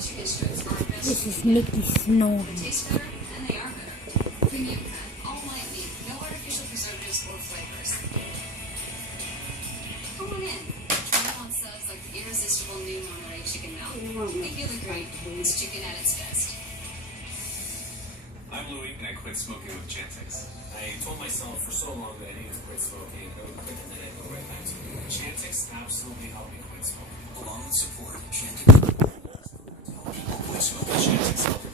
This is Mickey snoring. Taste better, and they are better. Premium cut, all white meat, no artificial preservatives or flavors. Come on in. Try on subs like the irresistible new Monterey chicken melt. They feel great. It's chicken at its best. I'm Louis, and I quit smoking with Chantix. I told myself for so long that I needed to quit smoking. I would quit and then I'd go right back to it. Chantix absolutely helped me quit smoking. Along with support, Chantix will help people quit smoking. Chantix helped